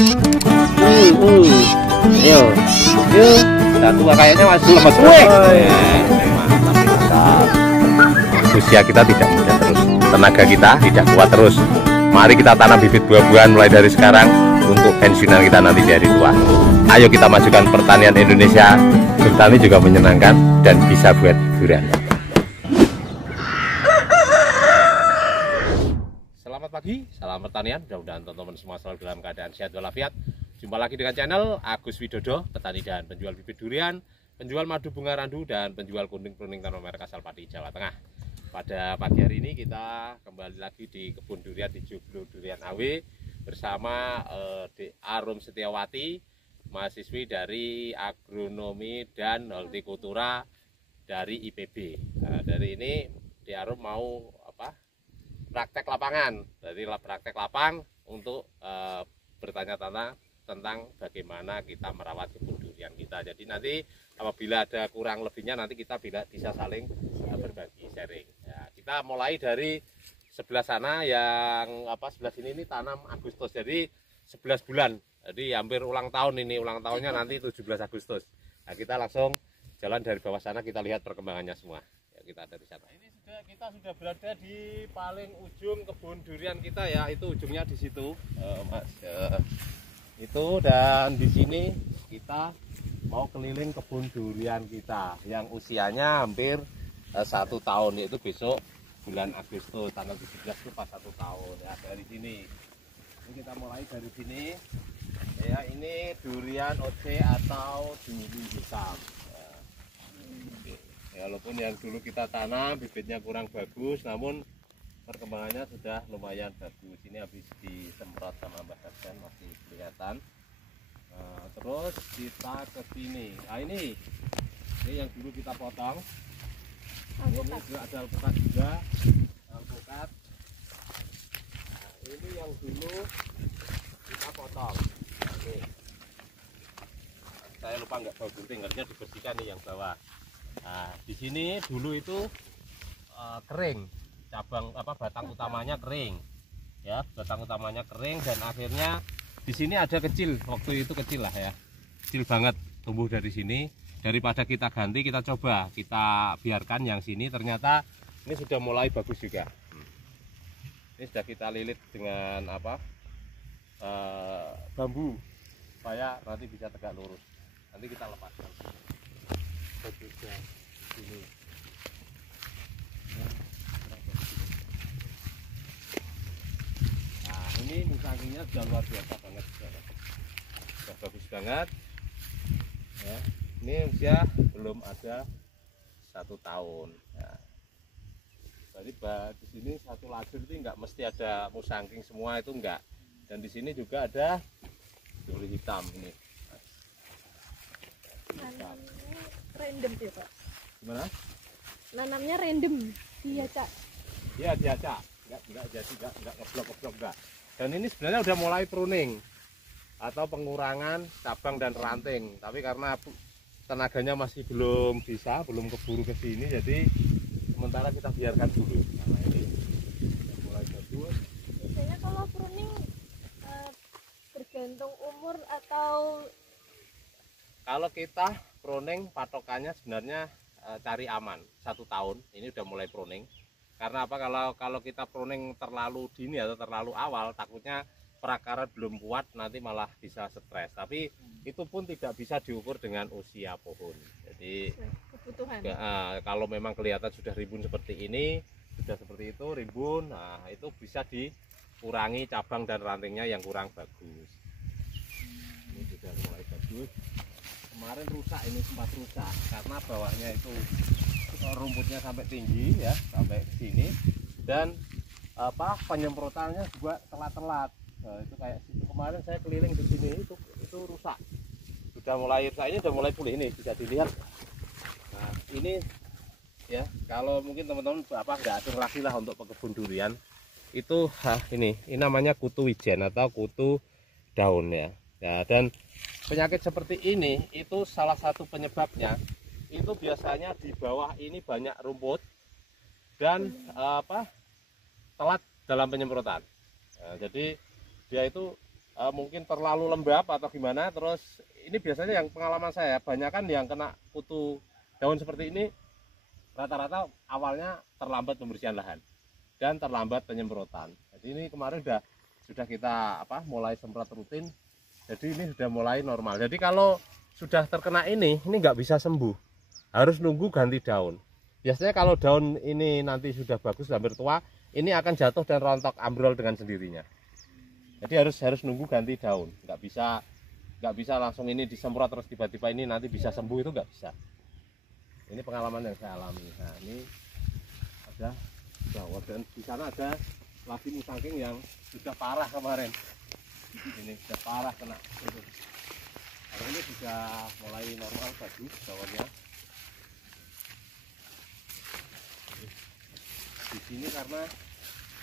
Ayo, yuk. Satu kayaknya masih lemes. Mantap. Usia kita tidak muda terus, tenaga kita tidak kuat terus. Mari kita tanam bibit buah-buahan mulai dari sekarang untuk pensiunan kita nanti di hari tua. Ayo kita majukan pertanian Indonesia. Bertani juga menyenangkan dan bisa buat hiburan. Selamat pagi, salam pertanian. Mudah-mudahan teman-teman semua selalu dalam keadaan sehat walafiat. Jumpa lagi dengan channel Agus Widodo, petani dan penjual bibit durian, penjual madu bunga randu, dan penjual kuning-kuning tanaman merek asal Pati, Jawa Tengah. Pada pagi hari ini kita kembali lagi di kebun durian di Joglo Durian AW bersama Arum Setiawati, mahasiswi dari Agronomi dan Hortikultura dari IPB. Nah, dari ini di Arum mau praktek lapangan, dari praktek lapang untuk bertanya-tanya tentang bagaimana kita merawat kebun durian kita. Jadi nanti apabila ada kurang lebihnya nanti kita bisa saling berbagi sharing. Ya, kita mulai dari sebelah sana yang sebelah sini ini tanam Agustus, jadi 11 bulan. Jadi hampir ulang tahun ini, ulang tahunnya nanti 17 Agustus. Nah, kita langsung jalan dari bawah sana, kita lihat perkembangannya semua. Ya, kita dari sana. Ini kita sudah berada di paling ujung kebun durian kita ya, itu ujungnya di situ, Mas. Itu, dan di sini kita mau keliling kebun durian kita yang usianya hampir 1 tahun, yaitu besok bulan Agustus tanggal 17 itu pas 1 tahun ya. Dari sini ini kita mulai dari sini ya, ini durian OC atau duri hitam ya, walaupun yang dulu kita tanam bibitnya kurang bagus, namun perkembangannya sudah lumayan bagus. Ini habis disemprot sama Mbak Hasan, masih kelihatan. Nah, terus kita ke sini. Nah, ini yang dulu kita potong. Ini juga ada alpukat juga, alpukat. Nah, ini yang dulu kita potong. Oke. Saya lupa nggak bawa gunting, harusnya dibersihkan nih yang bawah. Nah, di sini dulu itu kering. Cabang batang utamanya kering ya, batang utamanya kering, dan akhirnya di sini ada kecil, waktu itu kecil lah ya, kecil banget tumbuh dari sini. Daripada kita ganti, kita coba kita biarkan yang sini, ternyata ini sudah mulai bagus juga. Ini sudah kita lilit dengan bambu supaya nanti bisa tegak lurus. Nanti kita lepaskan bagusnya ini. Ini musangkingnya sudah luar biasa banget, sudah bagus banget ya. Ini usia belum ada 1 tahun ya. Jadi di sini satu lajur itu nggak mesti ada musangking semua, itu enggak. Dan di sini juga ada duri hitam ini. Nanamnya random ya Pak? Gimana? Nanamnya random, diacak? Iya diacak, nggak jadi nggak ngeblok enggak. Dan ini sebenarnya udah mulai pruning atau pengurangan cabang dan ranting, tapi karena tenaganya masih belum keburu ke sini, jadi sementara kita biarkan dulu. Nah, ini udah mulai bagus. Biasanya kalau pruning bergantung umur atau? Kalau kita pruning patokannya sebenarnya cari aman 1 tahun. Ini udah mulai pruning. Karena apa? Kalau kita pruning terlalu dini atau terlalu awal, takutnya perakaran belum kuat, nanti malah bisa stres. Tapi itu pun tidak bisa diukur dengan usia pohon. Jadi kebutuhan. Kalau memang kelihatan sudah rimbun seperti ini, sudah seperti itu rimbun, nah itu bisa dikurangi cabang dan rantingnya yang kurang bagus. Ini sudah mulai bagus. Kemarin rusak, ini sempat rusak karena bawahnya itu rumputnya sampai tinggi ya, sampai sini, dan penyemprotannya juga telat-telat. Nah, itu kayak situ kemarin saya keliling di sini itu rusak, sudah mulai rusak. Ini sudah mulai pulih, ini bisa dilihat. Nah, ini ya, kalau mungkin teman-teman nggak asing lagi lah untuk pekebun durian itu ini namanya kutu wijen atau kutu daun ya. Ya, dan penyakit seperti ini itu salah satu penyebabnya itu biasanya di bawah ini banyak rumput dan telat dalam penyemprotan. Nah, jadi dia itu mungkin terlalu lembab atau gimana. Terus ini biasanya yang pengalaman saya banyak kan yang kena kutu daun seperti ini rata-rata awalnya terlambat pembersihan lahan dan terlambat penyemprotan. Jadi ini kemarin sudah kita mulai semprot rutin. Jadi ini sudah mulai normal. Jadi kalau sudah terkena ini nggak bisa sembuh, harus nunggu ganti daun. Biasanya kalau daun ini nanti sudah bagus, hampir tua, ini akan jatuh dan rontok ambrol dengan sendirinya. Jadi harus nunggu ganti daun, nggak bisa langsung ini disemprot terus tiba-tiba ini nanti bisa sembuh, itu nggak bisa. Ini pengalaman yang saya alami. Nah ini ada jawab, dan di sana ada lagi musangking yang sudah parah kemarin. Ini sudah parah kena itu. Kalau ini sudah mulai normal, bagus daunnya. Di sini karena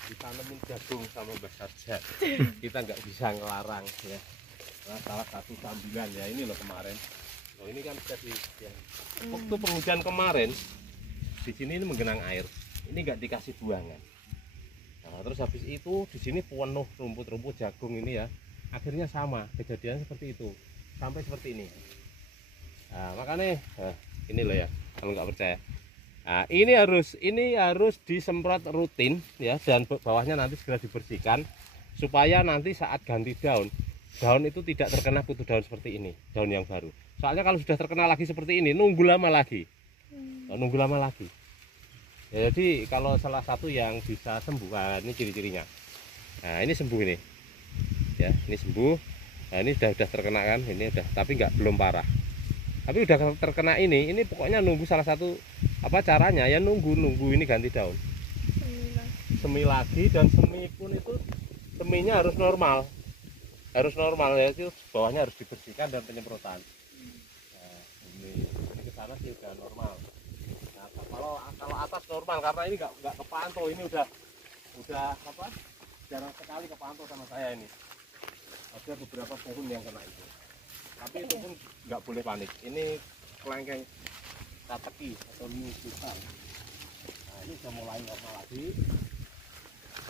ditanemin jagung sama Mbak Sarjan, kita nggak bisa ngelarang ya. Nah, salah satu sambilan ya ini loh kemarin. Loh ini kan jadi ya. Waktu penghujan kemarin di sini ini menggenang air, ini nggak dikasih buangan. Nah, terus habis itu di sini penuh rumput-rumput jagung ini ya. Akhirnya sama kejadian seperti itu sampai seperti ini. Nah, makanya ini loh ya, kalau nggak percaya. Nah, ini harus disemprot rutin ya, dan bawahnya nanti segera dibersihkan supaya nanti saat ganti daun itu tidak terkena kutu daun seperti ini, daun yang baru. Soalnya kalau sudah terkena lagi seperti ini nunggu lama lagi. Ya, jadi kalau salah satu yang bisa sembuh, nah, ini ciri-cirinya. Nah, ini sembuh ini. Ya, ini sembuh. Nah, ini sudah terkena kan, ini udah, tapi belum parah. Tapi udah terkena ini pokoknya nunggu salah satu caranya ya, nunggu ini ganti daun. Semi lagi, dan semi pun itu seminya harus normal ya, itu bawahnya harus dibersihkan dan penyemprotan. Nah, ini ke sana sih udah normal. Nah, kalau atas normal karena ini nggak kepantau, ini udah jarang sekali kepantau sama saya ini. Ada beberapa pohon yang kena itu. Tapi itu pun nggak boleh panik. Ini kelengkeng kateki atau musang. Nah ini sudah mulai normal lagi.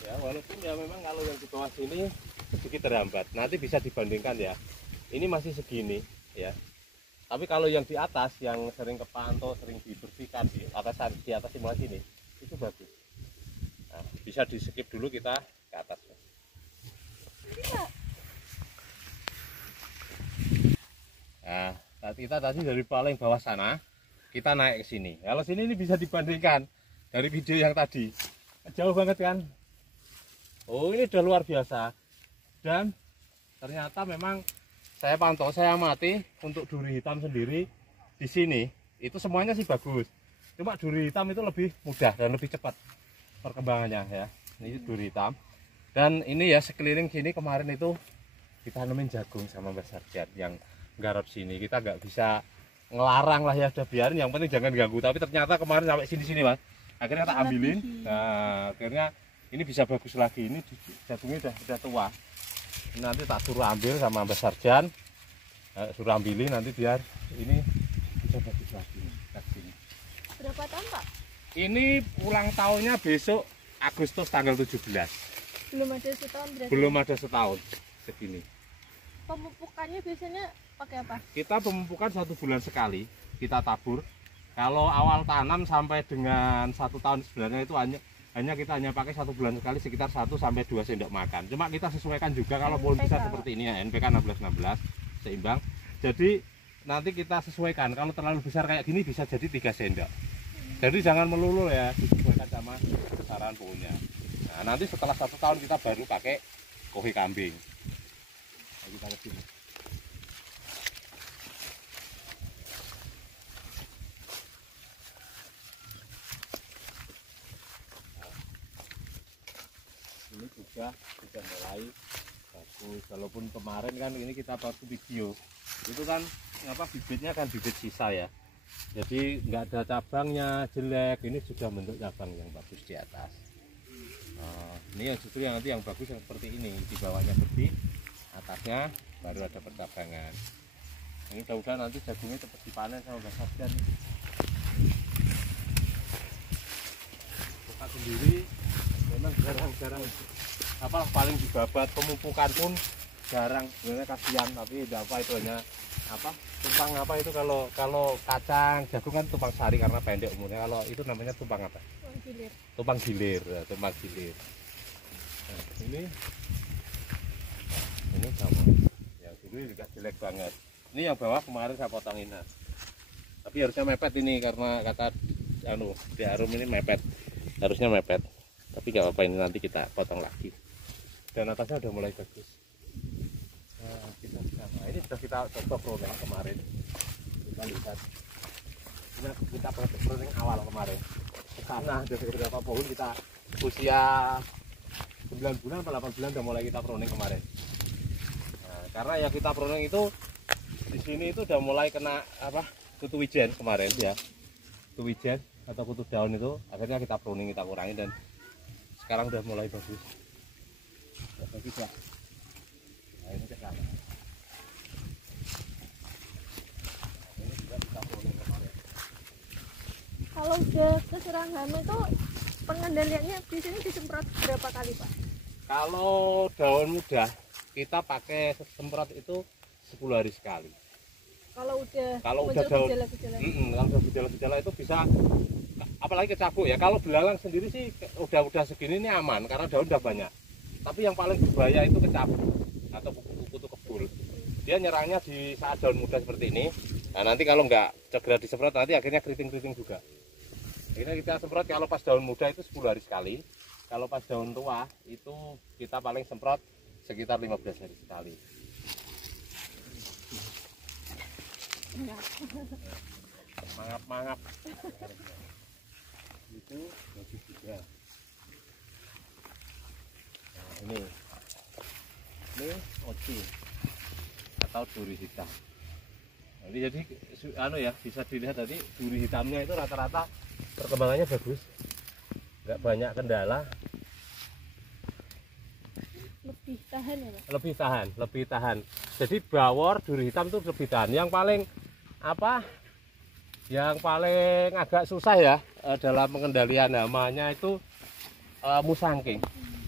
Ya walaupun ya memang kalau yang di bawah sini sedikit terhambat. Nanti bisa dibandingkan ya. Ini masih segini ya. Tapi kalau yang di atas yang sering kepantau, sering dibersihkan di atas mulai sini itu bagus. Nah, bisa di skip dulu kita ke atas. Nah, kita tadi dari paling bawah sana kita naik ke sini. Kalau sini ini bisa dibandingkan dari video yang tadi, jauh banget kan? Oh, ini udah luar biasa. Dan ternyata memang saya pantau, saya amati untuk duri hitam sendiri di sini itu semuanya sih bagus. Cuma duri hitam itu lebih mudah dan lebih cepat perkembangannya ya. Ini duri hitam. Dan ini ya sekeliling sini kemarin itu ditanemin jagung sama Mbak Sarjan yang garap sini. Kita nggak bisa ngelarang lah ya, udah biarin, yang penting jangan ganggu. Tapi ternyata kemarin sampai sini Mas, akhirnya tak ambilin. Nah akhirnya ini bisa bagus lagi. Ini jagungnya udah tua. Nanti tak suruh ambil sama Mbak Sarjan, suruh ambilin nanti biar ini bisa bagus lagi. Berapa tahun Pak? Ini ulang tahunnya besok Agustus tanggal 17. Belum ada setahun berarti? Belum ada setahun segini. Pemupukannya biasanya pakai apa? Kita pemupukan 1 bulan sekali, kita tabur. Kalau awal tanam sampai dengan 1 tahun sebenarnya itu kita hanya pakai 1 bulan sekali, sekitar 1 sampai 2 sendok makan. Cuma kita sesuaikan juga kalau pohon besar seperti ini ya, NPK 1616 seimbang. Jadi nanti kita sesuaikan, kalau terlalu besar kayak gini bisa jadi 3 sendok. Jadi jangan melulu ya, disesuaikan sama besaran pohonnya. Nah nanti setelah 1 tahun kita baru pakai kohi kambing. Nah, kita ke sini. Ini juga sudah mulai bagus, walaupun kemarin kan ini kita baru video itu kan bibitnya kan bibit sisa ya, jadi nggak ada cabangnya, jelek. Ini sudah bentuk cabang yang bagus di atas. Ini yang justru yang nanti yang bagus yang seperti ini, di bawahnya bersih, atasnya baru ada percabangan. Ini mudah-mudahan nanti jagungnya cepat dipanen sama Mbak Sarjan. Buka sendiri memang jarang-jarang paling dibabat. Pemupukan pun jarang sebenarnya, kasihan, tapi tidak apa, itu hanya apa, tumpang apa itu, kalau kacang jagung kan tumpang sari karena pendek umurnya, kalau itu namanya tumpang apa? Gilir. Tumpang gilir, ya, tumpang gilir. Nah, ini sama yang dulu juga jelek banget. Ini yang bawah kemarin saya potongin, nah. Tapi harusnya mepet ini karena kata di harum ini mepet, harusnya mepet, tapi nggak apa-apa, ini nanti kita potong lagi. Dan atasnya udah mulai bagus. Nah, ini sudah kita cocok pruning kemarin, kita lihat ini kita pruning awal kemarin karena ada beberapa pohon kita usia 9 bulan atau 8 bulan udah mulai kita pruning kemarin. Nah, karena yang kita pruning itu di sini itu udah mulai kena apa, kutu wijen kemarin ya, kutu wijen atau kutu daun itu, akhirnya kita pruning, kita kurangi, dan sekarang udah mulai bagus. Bagus ya. Nah, ini ke sana. Ini juga kita pruning kemarin. Kalau udah keserang hama itu pengendaliannya biasanya disemprot berapa kali, Pak? Kalau daun muda kita pakai semprot itu 10 hari sekali. Kalau udah daun gejala-gejala. Kalau udah gejala-gejala itu bisa, apalagi kecabuk ya. Kalau belalang sendiri sih udah segini ini aman karena daun udah banyak. Tapi yang paling berbahaya itu kecabuk atau kutu kebul. Dia nyerangnya di saat daun muda seperti ini. Nah, nanti kalau nggak segera disemprot nanti akhirnya keriting-keriting juga. Akhirnya kita semprot kalau pas daun muda itu 10 hari sekali. Kalau pas daun tua itu kita paling semprot sekitar 15 hari sekali. Mangap-mangap. Itu bagus juga. Nah, ini oci atau duri hitam. Jadi ya bisa dilihat tadi duri hitamnya itu rata-rata perkembangannya bagus, nggak banyak kendala, Lebih tahan ya, Pak? lebih tahan. Jadi bawor duri hitam itu lebih tahan. Yang paling agak susah ya dalam pengendalian hamanya itu musangking.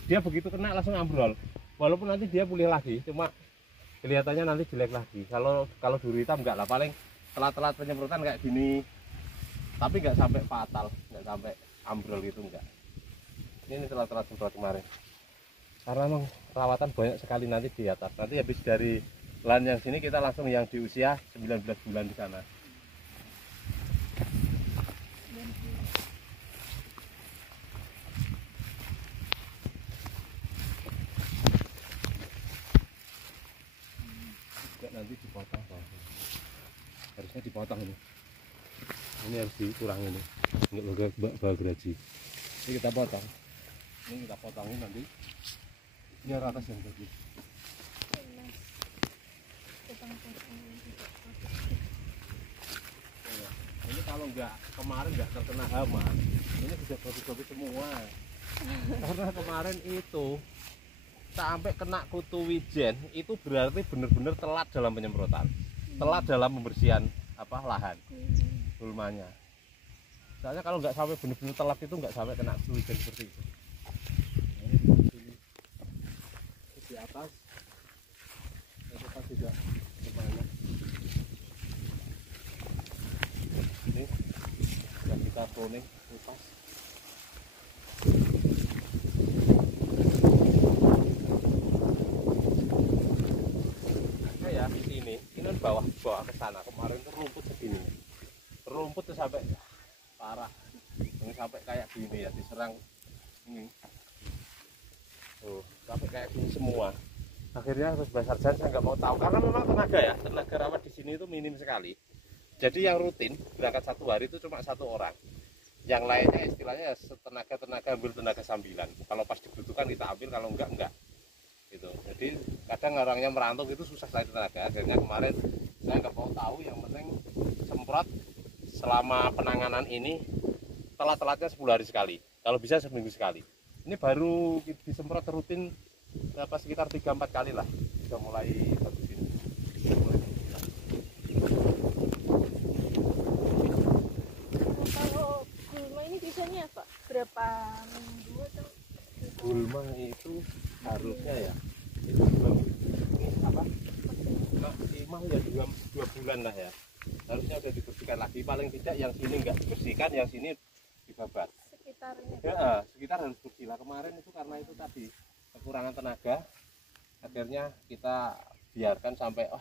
Dia begitu kena langsung ambrol. Walaupun nanti dia pulih lagi, cuma kelihatannya nanti jelek lagi. Kalau duri hitam enggak lah, paling telat-telat penyemprotan kayak gini. Tapi nggak sampai fatal, nggak sampai ambrol gitu, enggak. Ini telat-telat semprot kemarin. Karena memang perawatan banyak sekali nanti di atas. Nanti habis dari lahan yang sini kita langsung yang di usia 19 bulan di sana. Nanti dipotong, harusnya dipotong ini harus dikurangi ini nggak bawa geraji. Ini kita potong, potongin nanti biar atas yang bagus. Ini kalau kemarin nggak terkena hama, ini sudah bagus-bagus semua. Karena kemarin itu sampai kena kutu wijen, itu berarti benar-benar telat dalam penyemprotan, telat dalam pembersihan lahan gulmanya. Soalnya kalau nggak sampai benar-benar telat itu nggak sampai kena kutu wijen seperti itu. Di atas juga lumayan. Ini yang kita pruning lepas. Ini bawah ke sana kemarin tuh rumput segini, rumput tuh sampai parah, ini sampai kayak gini ya, diserang ini, sampai kayak gini semua. Akhirnya terus Mbak Sarjan saya nggak mau tahu karena memang tenaga rawat di sini itu minim sekali. Jadi yang rutin berangkat 1 hari itu cuma 1 orang, yang lainnya istilahnya tenaga ambil tenaga sambilan. Kalau pas dibutuhkan kita ambil, kalau enggak gitu. Jadi kadang orangnya merantau itu susah cari tenaga. Akhirnya kemarin saya nggak mau tahu, yang penting semprot selama penanganan ini telat-telatnya 10 hari sekali, kalau bisa seminggu sekali. Ini baru disemprot rutin sekitar 3-4 kali lah, sudah mulai bagus ini. Kalau gulma ini biasanya apa? Berapa minggu atau? Gulma itu harusnya ya itu 2 minggu. lama ya 2 bulan lah ya. Harusnya udah dibersihkan lagi, paling tidak yang sini nggak dibersihkan, yang sini dibabat. Sekitarnya. Ya, sekitar harus bersih lah. Kemarin itu karena itu tadi kekurangan tenaga, akhirnya kita biarkan sampai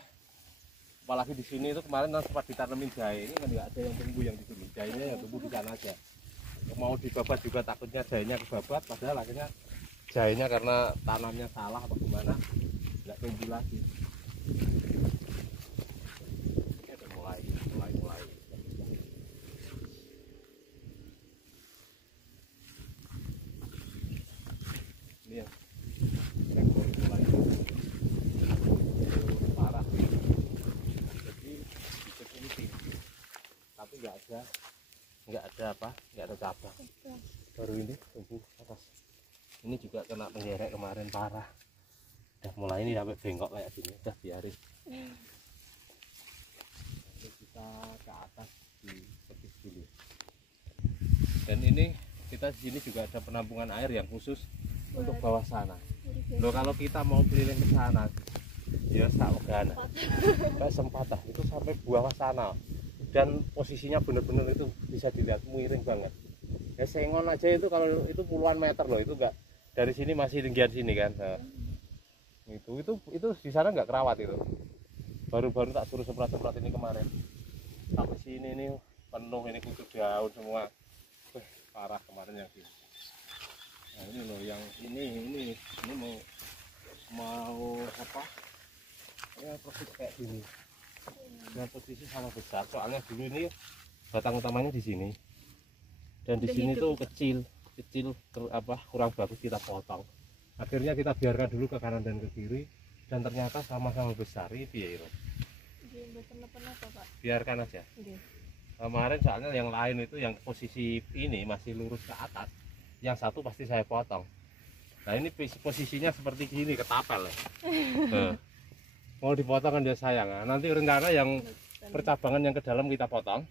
apalagi di sini itu kemarin sempat ditanemin jahe, ini kan nggak ada yang tumbuh yang di sini, jahenya yang tumbuh di sana aja. Mau dibabat juga takutnya jahenya kebabat, padahal akhirnya jahenya karena tanamnya salah atau gimana nggak tumbuh lagi. Ini udah mulai. Ini ya, mulai parah. Jadi di sini tinggi, tapi nggak ada cabang. Baru ini tumbuh atas. Ini juga kena penggerek kemarin parah. Udah mulai ini sampai bengkok kayak gini, udah biarin. Ini kita ke atas di tepis dulu. Dan ini kita di sini juga ada penampungan air yang khusus untuk bawah sana. Loh, kalau kita mau keliling ke sana, ya sakogana. Kayak sempat itu sampai bawah sana. Dan posisinya benar-benar itu bisa dilihat miring banget. Ya sengon aja itu kalau itu puluhan meter loh, itu enggak dari sini masih tinggian sini kan. Nah, itu di sana nggak kerawat itu. Baru-baru tak suruh semprot-semprot ini kemarin. Sampai sini nih penuh ini kutu daun semua. Parah kemarin yang sini. Nah, ini loh yang ini mau apa? Ya persis kayak gini. Dan posisi sama besar. Soalnya dulu ini batang utamanya di sini. Dan di sini tuh kecil kurang bagus, kita potong. Akhirnya kita biarkan dulu ke kanan dan ke kiri, dan ternyata sama-sama besar. Ini piye, biarkan aja. Kemarin soalnya yang lain itu yang posisi ini masih lurus ke atas, yang satu pasti saya potong. Nah ini posisinya seperti gini, ketapel ya. Nah, mau dipotong kan dia sayang. Nah, nanti rencana yang percabangan yang ke dalam kita potong,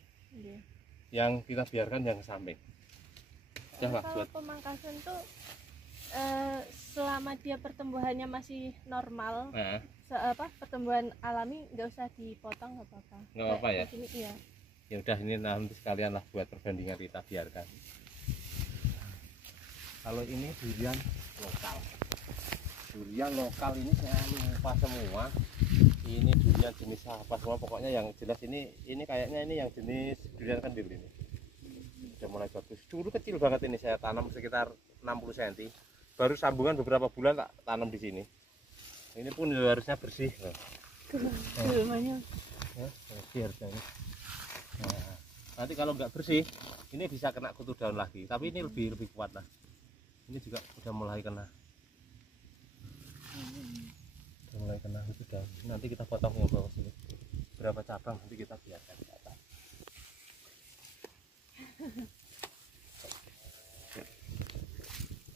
yang kita biarkan yang samping. Kalau pemangkasan tuh selama dia pertumbuhannya masih normal, pertumbuhan alami nggak usah dipotong, nggak apa-apa. Nggak apa-apa ya. Iya. Ya udah, ini nanti sekalian lah buat perbandingan, kita biarkan. Kalau ini durian lokal. Durian lokal ini saya lupa semua. Ini durian jenis apa semua, pokoknya yang jelas ini kayaknya ini yang jenis durian kendil ini. Udah mulai bagus. Dulu kecil banget ini, saya tanam sekitar 60 cm. Baru sambungan beberapa bulan tak tanam di sini. Ini pun harusnya bersih. Namanya. Bersih harusnya ini. Nah, nanti kalau nggak bersih, ini bisa kena kutu daun lagi. Tapi ini lebih kuat lah. Ini juga udah mulai kena. Udah mulai kena kutu daun. Nanti kita potong yang bawah sini. Berapa cabang nanti kita biarkan di atas.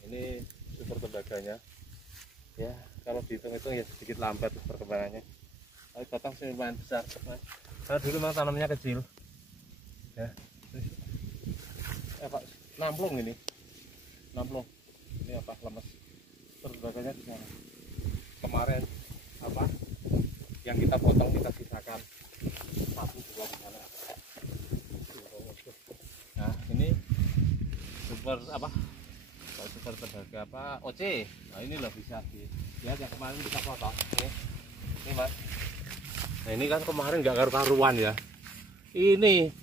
Ini super tembaganya ya, kalau dihitung-hitung ya sedikit lambat perkembangannya, tapi batang sih lumayan besar. Karena dulu memang tanamnya kecil ya. Pak, namplung ini apa lemes, tembaganya di sana. Kemarin apa yang kita potong kita sisakan satu juga di sana. Nah ini super tembaga apa OC. Nah ini loh bisa lihat yang kemarin kita potong ini mas. Nah ini kan kemarin nggak karu-karuan ya, ini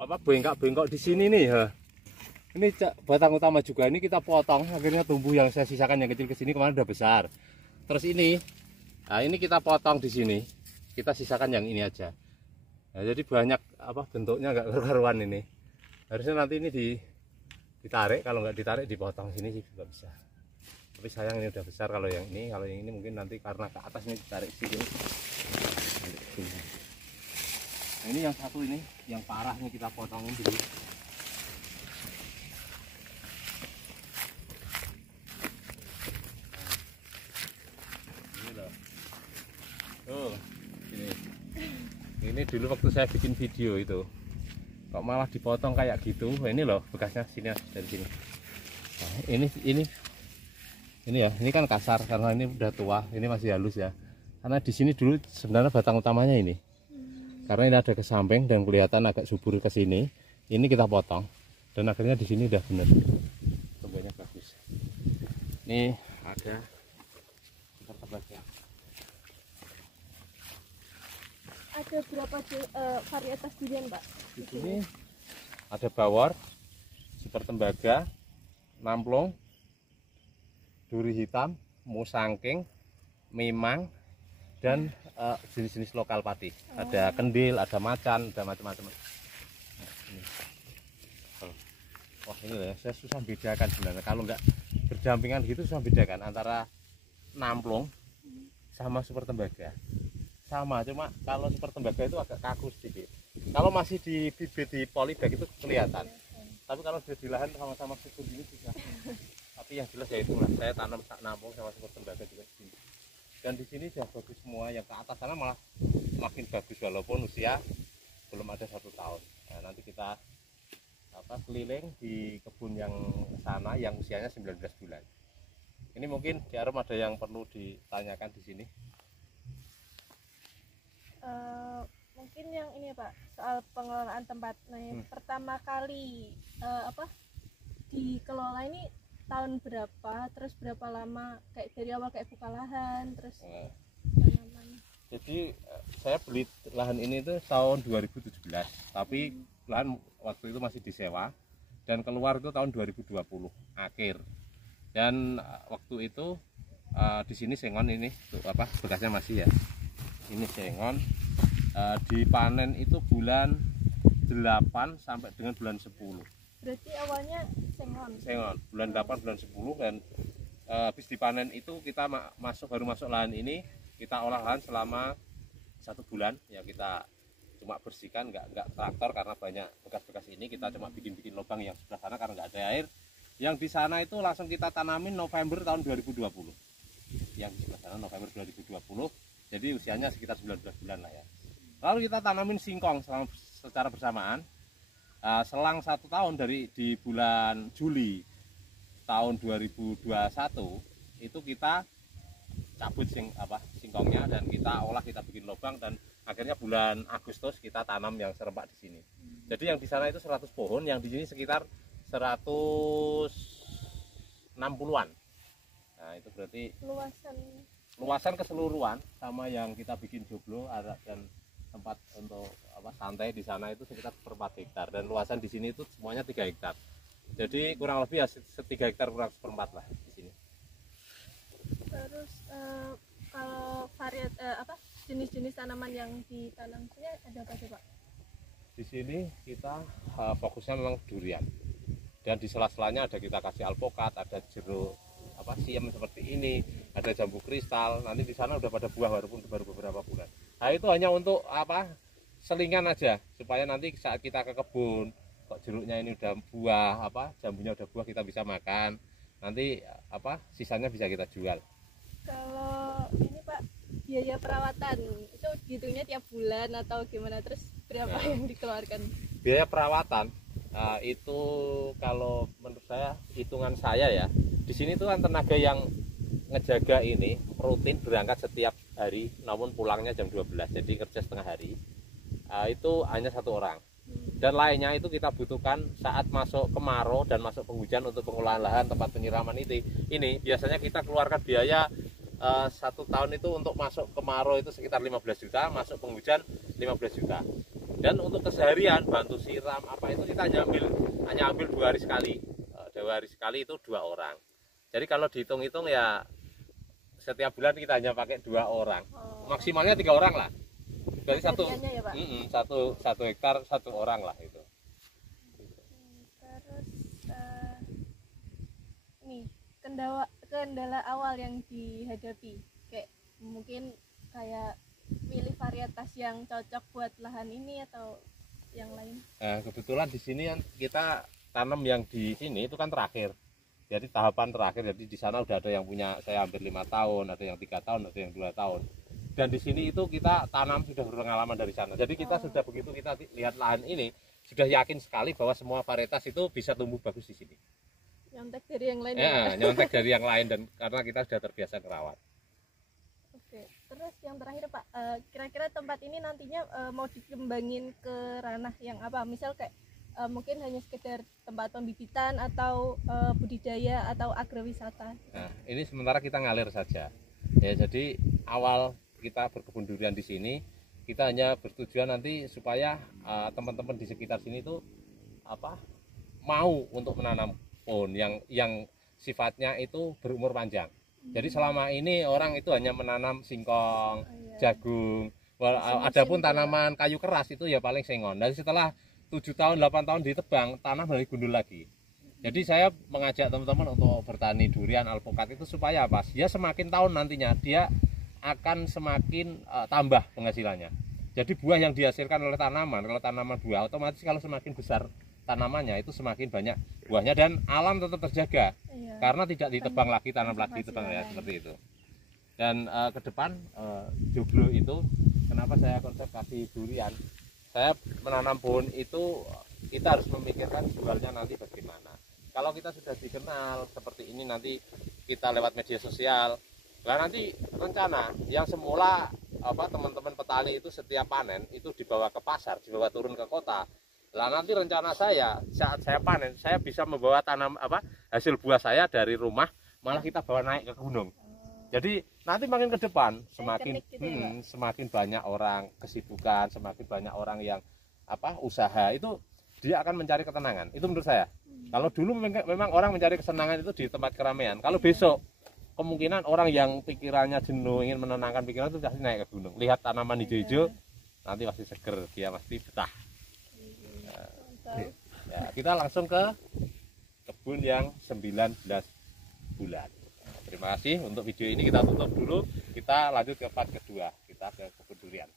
apa bengkak-bengkok di sini nih ya. Ini batang utama juga ini kita potong, akhirnya tumbuh yang saya sisakan yang kecil ke sini kemarin udah besar. Terus ini, nah ini kita potong di sini, kita sisakan yang ini aja. Nah, jadi banyak apa bentuknya nggak karu-karuan ini. Harusnya nanti ini ditarik, kalau nggak ditarik dipotong sini sih juga bisa. Tapi sayang ini udah besar. Kalau yang ini mungkin nanti karena ke atas ini ditarik sini. Nah, ini yang satu ini, yang parahnya kita potongin dulu. Ini loh. Oh, ini dulu waktu saya bikin video itu. Kok malah dipotong kayak gitu. Ini loh bekasnya sini, dari sini. Nah, ini ya, ini kan kasar karena ini udah tua, ini masih halus ya. Karena di sini dulu sebenarnya batang utamanya ini. Karena ini ada ke samping dan kelihatan agak subur ke sini. Ini kita potong dan akhirnya di sini udah bener. Tumbuhnya bagus. Ini ada seperti Ada berapa varietas durian, Pak? di sini ada bawor, super tembaga, namplung, duri hitam, musangking, mimang, dan jenis-jenis lokal pati. Ada kendil, ada macan, ada macam-macam. Wah ini ya, saya susah bedakan sebenarnya. Kalau nggak berdampingan gitu susah bedakan antara namplung sama super tembaga. Sama, cuma kalau super tembaga itu agak kaku sedikit. Kalau masih di bibit di polybag itu kelihatan. Tapi kalau sudah di lahan sama-sama subur ini juga. Tapi yang jelas ya itulah, saya tanam namplung sama super tembaga juga di sini. Dan di sini sudah bagus semua. Yang ke atas sana malah makin bagus walaupun usia belum ada 1 tahun. Nah, nanti kita keliling di kebun yang sana yang usianya 19 bulan. Ini mungkin di Arum ada yang perlu ditanyakan di sini. Mungkin yang ini ya Pak, soal pengelolaan tempat. Nah, pertama kali dikelola ini tahun berapa, terus berapa lama, kayak dari awal kayak buka lahan, terus tanaman. Jadi saya beli lahan ini itu tahun 2017, tapi lahan waktu itu masih disewa dan keluar itu tahun 2020 akhir. Dan waktu itu di sini sengon ini bekasnya masih ya. Ini sengon dipanen itu bulan 8 sampai dengan bulan 10. Berarti awalnya sengon. Sengon bulan 8 bulan 10 dan habis dipanen itu kita baru masuk lahan ini, kita olah lahan selama 1 bulan ya, kita cuma bersihkan, nggak traktor karena banyak bekas-bekas ini, kita cuma bikin lubang yang sebelah sana karena nggak ada air. Yang di sana itu langsung kita tanamin November tahun 2020. Yang di sebelah sana November 2020. Jadi usianya sekitar 19 bulan lah ya. Lalu kita tanamin singkong secara bersamaan. Selang 1 tahun di bulan Juli tahun 2021 itu kita cabut singkongnya dan kita olah, kita bikin lubang, dan akhirnya bulan Agustus kita tanam yang serempak di sini. Jadi yang di sana itu 100 pohon, yang di sini sekitar 160-an. Nah, itu berarti luasan keseluruhan sama yang kita bikin joglo dan tempat untuk santai di sana itu sekitar 4 hektar, dan luasan di sini itu semuanya 3 hektar. Jadi kurang lebih ya 3 hektar kurang 1/4 lah di sini. Terus kalau jenis-jenis tanaman yang ditanam sini ada apa sih Pak? Di sini kita fokusnya memang durian, dan di sela-selanya ada kita kasih alpokat, ada jeruk siem seperti ini, ada jambu kristal. Nanti di sana udah pada buah walaupun baru beberapa bulan. Nah itu hanya untuk selingan aja, supaya nanti saat kita ke kebun kok jeruknya ini udah buah, jambunya udah buah, kita bisa makan. Nanti sisanya bisa kita jual. Kalau ini Pak, biaya perawatan itu hitungnya tiap bulan atau gimana, terus berapa yang dikeluarkan? Biaya perawatan itu kalau menurut saya, hitungan saya ya, di sini tuh kan tenaga yang ngejaga ini rutin berangkat setiap hari, namun pulangnya jam 12, jadi kerja setengah hari. Itu hanya 1 orang, dan lainnya itu kita butuhkan saat masuk kemarau dan masuk penghujan untuk pengolahan lahan, tempat penyiraman ini biasanya kita keluarkan biaya 1 tahun itu untuk masuk kemarau itu sekitar 15 juta, masuk penghujan 15 juta. Dan untuk keseharian bantu siram itu kita hanya ambil 2 hari sekali. 2 hari sekali itu 2 orang. Jadi kalau dihitung-hitung ya setiap bulan kita hanya pakai 2 orang. Maksimalnya 3 orang lah. Jadi satu hektar 1 orang lah itu. Terus kendala awal yang dihadapi, kayak mungkin pilih varietas yang cocok buat lahan ini atau yang lain. Kebetulan di sini kan kita tanam yang di sini itu kan terakhir. Jadi tahapan terakhir, jadi di sana udah ada yang punya, saya hampir 5 tahun, ada yang 3 tahun, ada yang 2 tahun. Dan di sini itu kita tanam sudah berpengalaman dari sana. Jadi kita sudah begitu kita lihat lahan ini, sudah yakin sekali bahwa semua varietas itu bisa tumbuh bagus di sini. Nyontek dari yang lain. Nyontek dari yang lain, dan karena kita sudah terbiasa merawat. Oke. Oke, terus yang terakhir Pak, kira-kira tempat ini nantinya mau dikembangin ke ranah yang apa? Misal kayak mungkin hanya sekedar tempat pembibitan atau budidaya atau agrowisata. Nah, ini sementara kita ngalir saja. Ya, jadi awal kita berkebun durian di sini, kita hanya bertujuan nanti supaya teman-teman di sekitar sini tuh mau untuk menanam pohon yang sifatnya itu berumur panjang. Jadi selama ini orang itu hanya menanam singkong, jagung, adapun tanaman kayu keras itu ya paling sengon. Dan setelah 7 tahun, 8 tahun ditebang, tanah mulai gundul lagi. Jadi saya mengajak teman-teman untuk bertani durian alpukat itu supaya apa? Ya semakin tahun nantinya dia akan semakin tambah penghasilannya. Jadi buah yang dihasilkan oleh tanaman, kalau tanaman buah otomatis kalau semakin besar tanamannya itu semakin banyak buahnya dan alam tetap terjaga. Karena tidak ditebang lagi, tanam lagi, tebang ya seperti itu. Dan ke depan joglo itu kenapa saya konsep kasih durian? Saya menanam pohon itu kita harus memikirkan jualnya nanti bagaimana. Kalau kita sudah dikenal seperti ini nanti kita lewat media sosial, nah nanti rencana yang semula teman-teman petani itu setiap panen itu dibawa ke pasar, dibawa turun ke kota. Lah nanti rencana saya saat saya panen saya bisa membawa hasil buah saya dari rumah malah kita bawa naik ke gunung. Jadi nanti makin ke depan semakin banyak orang kesibukan, semakin banyak orang yang usaha itu dia akan mencari ketenangan. Itu menurut saya. Kalau dulu memang orang mencari kesenangan itu di tempat keramaian. Kalau besok kemungkinan orang yang pikirannya jenuh ingin menenangkan pikiran itu pasti naik ke gunung. Lihat tanaman hijau-hijau nanti pasti seger, dia pasti betah. Ya, kita langsung ke kebun yang 19 bulan. Terima kasih untuk video ini kita tutup dulu. Kita lanjut ke part kedua. Kita ke kebun durian.